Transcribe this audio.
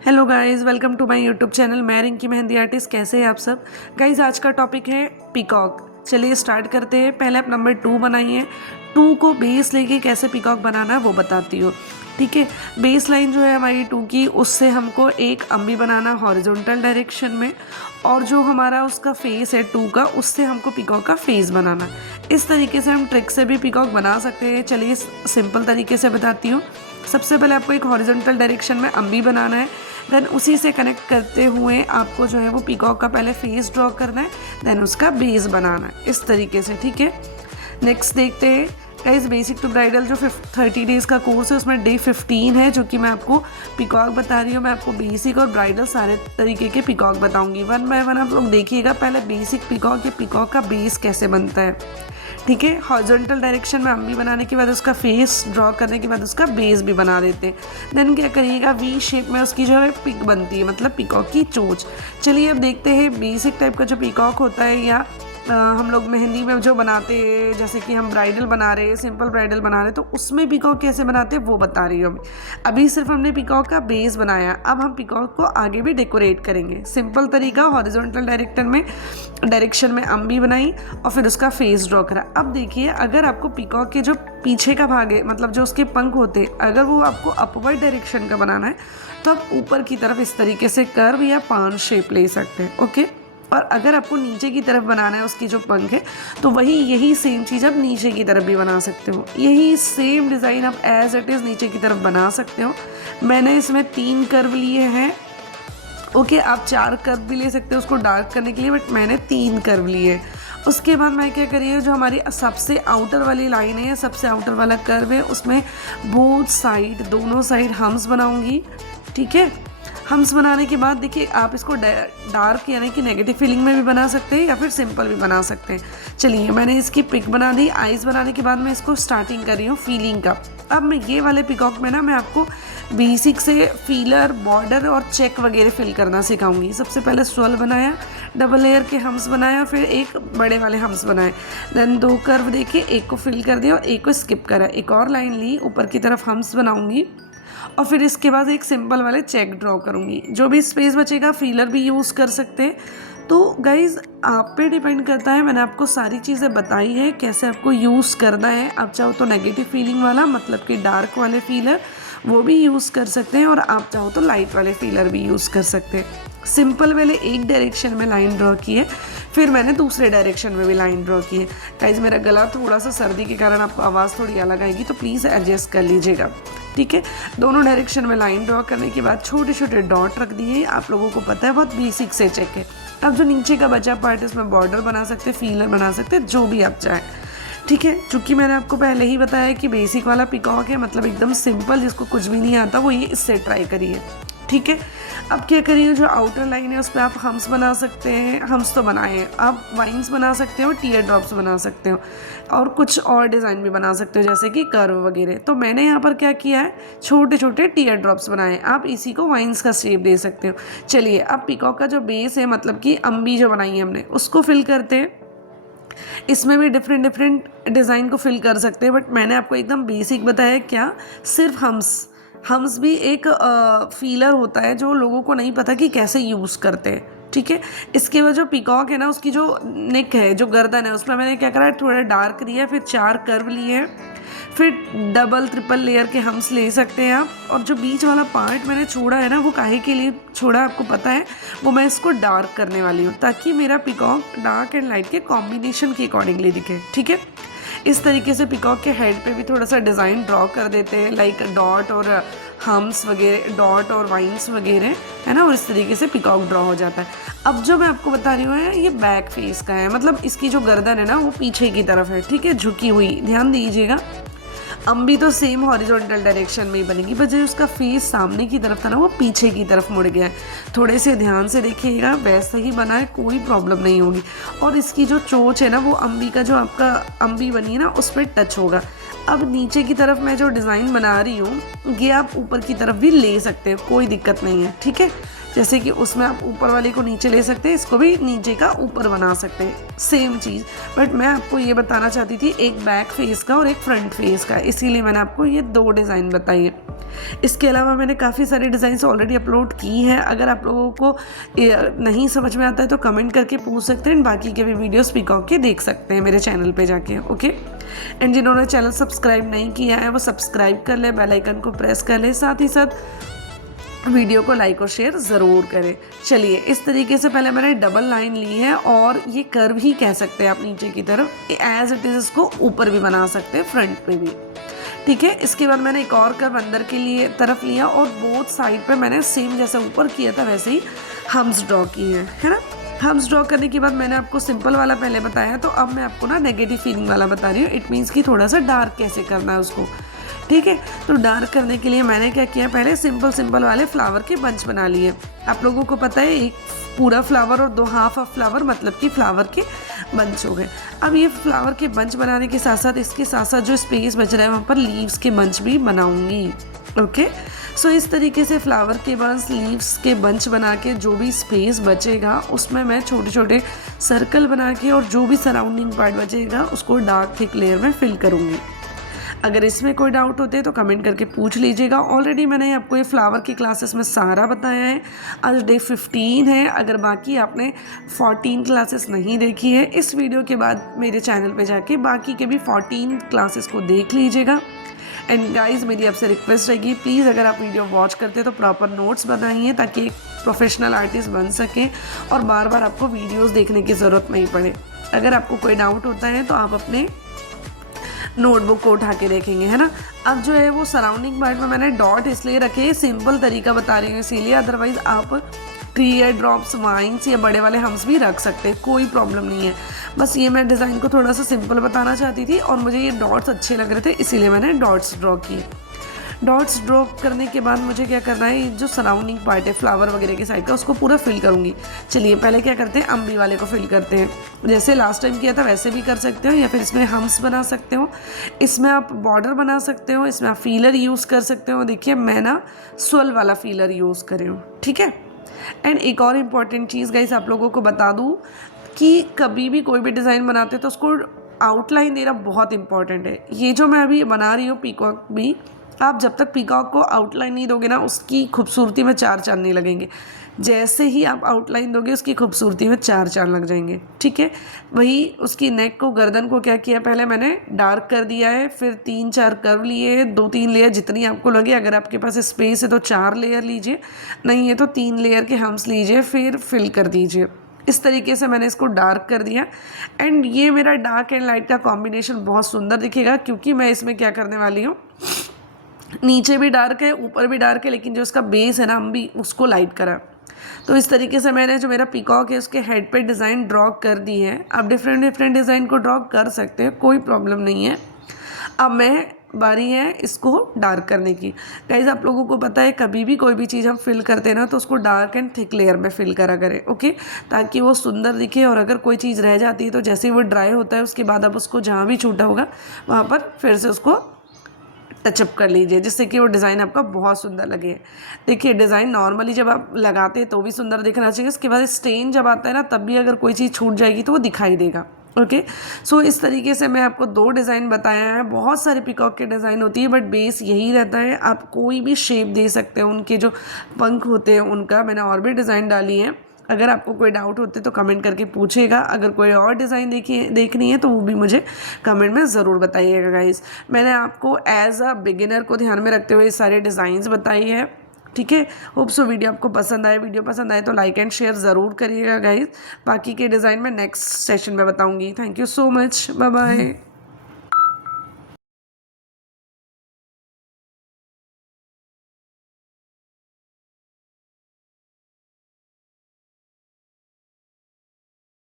Hello guys, welcome to my YouTube channel. मैं Rinki mehndi artist. कैसे हैं आप सब गाइस? आज का टॉपिक है पीकॉक। चलिए स्टार्ट करते हैं। पहले आप नंबर 2 बनाइए। 2 को बेस लेके कैसे पीकॉक बनाना है वो बताती हूँ। ठीक है, बेस लाइन जो है हमारी 2 की, उससे हमको एक अम्बी बनाना हॉरिजॉन्टल डायरेक्शन में, और जो हमारा उसका फेस है 2 का, उससे हमको पीकॉक का फेस बनाना। इस तरीके से हम ट्रिक से भी पीकॉक बना सकते हैं। चलिए सिंपल तरीके से बताती हूँ। सबसे पहले आपको एक हॉरिजॉन्टल डायरेक्शन में अम्बी बनाना है, देन उसी से कनेक्ट करते हुए आपको जो है वो पीकॉक का पहले फेस ड्रॉ करना है, देन उसका बेस बनाना है इस तरीके से। ठीक है, नेक्स्ट देखते हैं गाइस। बेसिक टू ब्राइडल जो 30 डेज़ का कोर्स है, उसमें डे 15 है, जो कि मैं आपको पीकॉक बता रही हूँ। मैं आपको बेसिक और ब्राइडल सारे तरीके के पीकॉक बताऊंगी। वन बाय वन आप लोग देखिएगा। पहले बेसिक पीकॉक, या पीकॉक का बेस कैसे बनता है। ठीक है, हॉरिजॉन्टल डायरेक्शन में अम्बी बनाने के बाद उसका फेस ड्रॉ करने के बाद उसका बेस भी बना देते हैं। देन क्या करिएगा, वी शेप में उसकी जो है पिक बनती है, मतलब पीकॉक की चोंच। चलिए अब देखते हैं बेसिक टाइप का जो पीकॉक होता है, या हम लोग मेहंदी में जो बनाते हैं, जैसे कि हम ब्राइडल बना रहे हैं, सिंपल ब्राइडल बना रहे हैं, तो उसमें पीकॉक कैसे बनाते हैं वो बता रही हूँ। अभी सिर्फ हमने पीकॉक का बेस बनाया, अब हम पीकॉक को आगे भी डेकोरेट करेंगे। सिंपल तरीका, हॉरिजॉन्टल डायरेक्शन में अम्बी बनाई और फिर उसका फेस ड्रॉ करा। अब देखिए, अगर आपको पीकॉक के जो पीछे का भाग है, मतलब जो उसके पंख होते, अगर वो आपको अपवर्ड डायरेक्शन का बनाना है तो आप ऊपर की तरफ इस तरीके से कर्व या पान शेप ले सकते हैं। ओके, और अगर आपको नीचे की तरफ बनाना है उसकी जो पंख है, तो यही सेम चीज़ आप नीचे की तरफ भी बना सकते हो। यही सेम डिज़ाइन आप एज इट इज़ नीचे की तरफ बना सकते हो। मैंने इसमें 3 कर्व लिए हैं। ओके, आप 4 कर्व भी ले सकते हो उसको डार्क करने के लिए, बट मैंने 3 कर्व लिए। उसके बाद मैं क्या करी है, जो हमारी सबसे आउटर वाली लाइन है, सबसे आउटर वाला कर्व है, उसमें बोथ साइड, दोनों साइड हम्स बनाऊंगी। ठीक है, हम्स बनाने के बाद देखिए, आप इसको डार्क यानी कि नेगेटिव फीलिंग में भी बना सकते हैं या फिर सिंपल भी बना सकते हैं। चलिए, मैंने इसकी पिक बना दी। आइज़ बनाने के बाद मैं इसको स्टार्टिंग कर रही हूँ फीलिंग का। अब मैं ये वाले पिकॉक में मैं आपको बेसिक से फीलर, बॉर्डर और चेक वगैरह फिल करना सिखाऊंगी। सबसे पहले स्वेल बनाया, डबल लेयर के हम्स बनाए और फिर एक बड़े वाले हम्स बनाए। देन 2 कर्व देके एक को फिल कर दिया और एक को स्किप करा। एक और लाइन ली, ऊपर की तरफ हम्स बनाऊंगी और फिर इसके बाद एक सिंपल वाले चेक ड्रॉ करूँगी। जो भी स्पेस बचेगा फीलर भी यूज़ कर सकते हैं। तो गाइज़, आप पे डिपेंड करता है। मैंने आपको सारी चीज़ें बताई है कैसे आपको यूज़ करना है। आप चाहो तो नेगेटिव फीलिंग वाला, मतलब कि डार्क वाले फीलर, वो भी यूज़ कर सकते हैं, और आप चाहो तो लाइट वाले फीलर भी यूज़ कर सकते हैं। सिंपल वाले एक डायरेक्शन में लाइन ड्रॉ की है, फिर मैंने दूसरे डायरेक्शन में भी लाइन ड्रॉ की है। गाइज, मेरा गला थोड़ा सा सर्दी के कारण आपको आवाज़ थोड़ी अलग आएगी, तो प्लीज़ एडजस्ट कर लीजिएगा। ठीक है, दोनों डायरेक्शन में लाइन ड्रॉ करने के बाद छोटे छोटे डॉट रख दिए। आप लोगों को पता है, बहुत बेसिक से चेक है। अब जो नीचे का बचा पार्ट है, इसमें बॉर्डर बना सकते हैं, फीलर बना सकते हैं, जो भी आप चाहें। ठीक है, चूँकि मैंने आपको पहले ही बताया कि बेसिक वाला पिकॉक है, मतलब एकदम सिंपल, जिसको कुछ भी नहीं आता वो ये इससे ट्राई करिए। ठीक है, अब क्या करिए, जो आउटर लाइन है उस पर आप हम्स बना सकते हैं। हम्स तो बनाए हैं, आप वाइन्स बना सकते हो, टीयर ड्रॉप्स बना सकते हो, और कुछ और डिज़ाइन भी बना सकते हो, जैसे कि कर्व वगैरह। तो मैंने यहाँ पर क्या किया है, छोटे छोटे टीयर ड्रॉप्स बनाए। आप इसी को वाइन्स का शेप दे सकते हो। चलिए, अब पिकॉक का जो बेस है, मतलब कि अम्बी जो बनाई है हमने, उसको फिल करते हैं। इसमें भी डिफरेंट डिफरेंट डिज़ाइन को फिल कर सकते हैं, बट मैंने आपको एकदम बेसिक बताया। क्या, सिर्फ हम्स भी एक फीलर होता है जो लोगों को नहीं पता कि कैसे यूज़ करते हैं। ठीक है, इसके बाद जो पीकॉक है ना, उसकी जो नेक है, जो गर्दन है, उसमें मैंने क्या करा है, थोड़ा डार्क दिया है, फिर 4 कर्व लिए हैं, फिर डबल ट्रिपल लेयर के हम्स ले सकते हैं आप। और जो बीच वाला पार्ट मैंने छोड़ा है ना, वो काहे के लिए छोड़ा आपको पता है, वो मैं इसको डार्क करने वाली हूँ, ताकि मेरा पिकॉक डार्क एंड लाइट के कॉम्बिनेशन के अकॉर्डिंगली दिखे। ठीक है, इस तरीके से पिकॉक के हेड पे भी थोड़ा सा डिज़ाइन ड्रॉ कर देते हैं, लाइक डॉट और हम्स वगैरह, डॉट और वाइन्स वगैरह, है ना, और इस तरीके से पिकॉक ड्रॉ हो जाता है। अब जो मैं आपको बता रही हूँ, ये बैक फेस का है, मतलब इसकी जो गर्दन है ना, वो पीछे की तरफ है। ठीक है, झुकी हुई, ध्यान दीजिएगा। अम्बी तो सेम हॉरिजॉन्टल डायरेक्शन में ही बनेगी, पर जो उसका फेस सामने की तरफ था ना, वो पीछे की तरफ मुड़ गया है। थोड़े से ध्यान से देखिएगा, वैसे ही बना है, कोई प्रॉब्लम नहीं होगी। और इसकी जो चोंच है ना, वो अम्बी का जो आपका अम्बी बनी है ना, उस पर टच होगा। अब नीचे की तरफ मैं जो डिज़ाइन बना रही हूँ, ये आप ऊपर की तरफ भी ले सकते हैं, कोई दिक्कत नहीं है। ठीक है, जैसे कि उसमें आप ऊपर वाले को नीचे ले सकते हैं, इसको भी नीचे का ऊपर बना सकते हैं, सेम चीज़। बट मैं आपको ये बताना चाहती थी एक बैक फेस का और एक फ्रंट फेस का, इसीलिए मैंने आपको ये 2 डिज़ाइन बताई है। इसके अलावा मैंने काफ़ी सारी डिज़ाइंस ऑलरेडी अपलोड की हैं। अगर आप लोगों को नहीं समझ में आता है तो कमेंट करके पूछ सकते हैं। बाकी के भी वीडियोस पीकॉक के देख सकते हैं मेरे चैनल पे जाके, ओके। एंड जिन्होंने चैनल सब्सक्राइब नहीं किया है वो सब्सक्राइब कर ले, बेल आइकन को प्रेस कर ले, साथ ही साथ वीडियो को लाइक और शेयर ज़रूर करें। चलिए, इस तरीके से पहले मैंने डबल लाइन ली है और ये कर्व ही कह सकते हैं आप नीचे की तरफ, एज इट इज़ इसको ऊपर भी बना सकते हैं, फ्रंट पे भी, ठीक है। इसके बाद मैंने एक और कर्व अंदर के लिए तरफ लिया और बोथ साइड पे मैंने सेम जैसे ऊपर किया था वैसे ही हम्स ड्रॉ किए हैं, है ना। हम्स ड्रॉ करने के बाद मैंने आपको सिंपल वाला पहले बताया, तो अब मैं आपको ना नेगेटिव फीलिंग वाला बता रही हूँ। इट मीन्स कि थोड़ा सा डार्क कैसे करना है उसको, ठीक है। तो डार्क करने के लिए मैंने क्या किया, पहले सिंपल वाले फ्लावर के बंच बना लिए। आप लोगों को पता है एक पूरा फ्लावर और 2 हाफ ऑफ फ्लावर मतलब कि फ्लावर के बंच हो गए। अब ये फ्लावर के बंच बनाने के साथ साथ इसके साथ साथ जो स्पेस बच रहा है वहाँ पर लीव्स के बंच भी बनाऊंगी, ओके। सो इस तरीके से फ्लावर के बंच, लीव्स के बंच बना के जो भी स्पेस बचेगा उसमें मैं छोटे छोटे सर्कल बना के और जो भी सराउंडिंग पार्ट बचेगा उसको डार्क थिक लेयर में फिल करूँगी। अगर इसमें कोई डाउट होते हैं तो कमेंट करके पूछ लीजिएगा। ऑलरेडी मैंने आपको ये फ्लावर की क्लासेस में सारा बताया है। आज डे 15 है। अगर बाकी आपने 14 क्लासेस नहीं देखी है, इस वीडियो के बाद मेरे चैनल पे जाके बाकी के भी 14 क्लासेस को देख लीजिएगा। एंड गाइज, मेरी आपसे रिक्वेस्ट रहेगी, प्लीज़ अगर आप वीडियो वॉच करते हैं तो प्रॉपर नोट्स बनाइए ताकि एक प्रोफेशनल आर्टिस्ट बन सकें और बार बार आपको वीडियोस देखने की ज़रूरत नहीं पड़े। अगर आपको कोई डाउट होता है तो आप अपने नोटबुक को उठा के देखेंगे, है ना। अब जो है वो सराउंडिंग पार्ट में मैंने डॉट इसलिए रखे, सिंपल तरीका बता रही हूँ इसीलिए, अदरवाइज आप टीयर ड्रॉप्स, वाइन्स या बड़े वाले हम्स भी रख सकते हैं, कोई प्रॉब्लम नहीं है। बस ये मैं डिज़ाइन को थोड़ा सा सिंपल बताना चाहती थी और मुझे ये डॉट्स अच्छे लग रहे थे, इसीलिए मैंने डॉट्स ड्रॉ किए। डॉट्स ड्रॉ करने के बाद मुझे क्या करना है, जो सराउंडिंग पार्ट है फ्लावर वगैरह के साइड का उसको पूरा फिल करूँगी। चलिए पहले क्या करते हैं, अम्बी वाले को फिल करते हैं। जैसे लास्ट टाइम किया था वैसे भी कर सकते हो या फिर इसमें हम्स बना सकते हो, इसमें आप बॉर्डर बना सकते हो, इसमें आप फीलर यूज़ कर सकते हो। देखिए मैं ना स्वेल वाला फीलर यूज़ कर रही हूँ, ठीक है। एंड एक और इम्पॉर्टेंट चीज़ गाइस आप लोगों को बता दूँ कि कभी भी कोई भी डिज़ाइन बनाते तो उसको आउटलाइन देना बहुत इंपॉर्टेंट है। ये जो मैं अभी बना रही हूँ पीकॉक भी, आप जब तक पीकॉक को आउटलाइन नहीं दोगे ना उसकी खूबसूरती में 4 चांद नहीं लगेंगे। जैसे ही आप आउटलाइन दोगे उसकी खूबसूरती में 4 चांद लग जाएंगे, ठीक है। वही उसकी नेक को, गर्दन को क्या किया, पहले मैंने डार्क कर दिया है, फिर 3-4 कर्व लिए, 2-3 लेयर जितनी आपको लगे। अगर आपके पास स्पेस है तो 4 लेयर लीजिए, नहीं है तो 3 लेयर के हम्स लीजिए, फिर फिल कर दीजिए। इस तरीके से मैंने इसको डार्क कर दिया। एंड ये मेरा डार्क एंड लाइट का कॉम्बिनेशन बहुत सुंदर दिखेगा क्योंकि मैं इसमें क्या करने वाली हूँ, नीचे भी डार्क है ऊपर भी डार्क है, लेकिन जो इसका बेस है ना हम भी उसको लाइट करा। तो इस तरीके से मैंने जो मेरा पीकॉक है उसके हेड पे डिज़ाइन ड्रॉ कर दी है। आप डिफरेंट डिज़ाइन को ड्रॉ कर सकते हैं, कोई प्रॉब्लम नहीं है। अब मैं बारी है इसको डार्क करने की। गाइज आप लोगों को पता है कभी भी कोई भी चीज़ हम फिल करते हैं ना तो उसको डार्क एंड थिक लेयर में फिल करा करें, ओके, ताकि वो सुंदर दिखे। और अगर कोई चीज़ रह जाती है तो जैसे ही वो ड्राई होता है उसके बाद आप उसको जहाँ भी छूटा होगा वहाँ पर फिर से उसको टचअप कर लीजिए, जिससे कि वो डिज़ाइन आपका बहुत सुंदर लगे। देखिए डिज़ाइन नॉर्मली जब आप लगाते हैं तो भी सुंदर दिखना चाहिए, उसके बाद स्टेन जब आता है ना तब भी अगर कोई चीज़ छूट जाएगी तो वो दिखाई देगा, ओके। सो इस तरीके से मैं आपको 2 डिज़ाइन बताया है। बहुत सारे पीकॉक के डिज़ाइन होती है बट बेस यही रहता है। आप कोई भी शेप दे सकते हो, उनके जो पंख होते हैं उनका मैंने और भी डिज़ाइन डाली है। अगर आपको कोई डाउट होते तो कमेंट करके पूछेगा। अगर कोई और डिज़ाइन देखनी है तो वो भी मुझे कमेंट में ज़रूर बताइएगा गाइस। मैंने आपको एज अ बिगिनर को ध्यान में रखते हुए सारे डिज़ाइंस बताई है, ठीक है। होप सो वीडियो आपको पसंद आए। वीडियो पसंद आए तो लाइक एंड शेयर ज़रूर करिएगा गाइस। बाकी के डिज़ाइन मैं नेक्स्ट सेशन में बताऊँगी। Thank you so much, bye bye.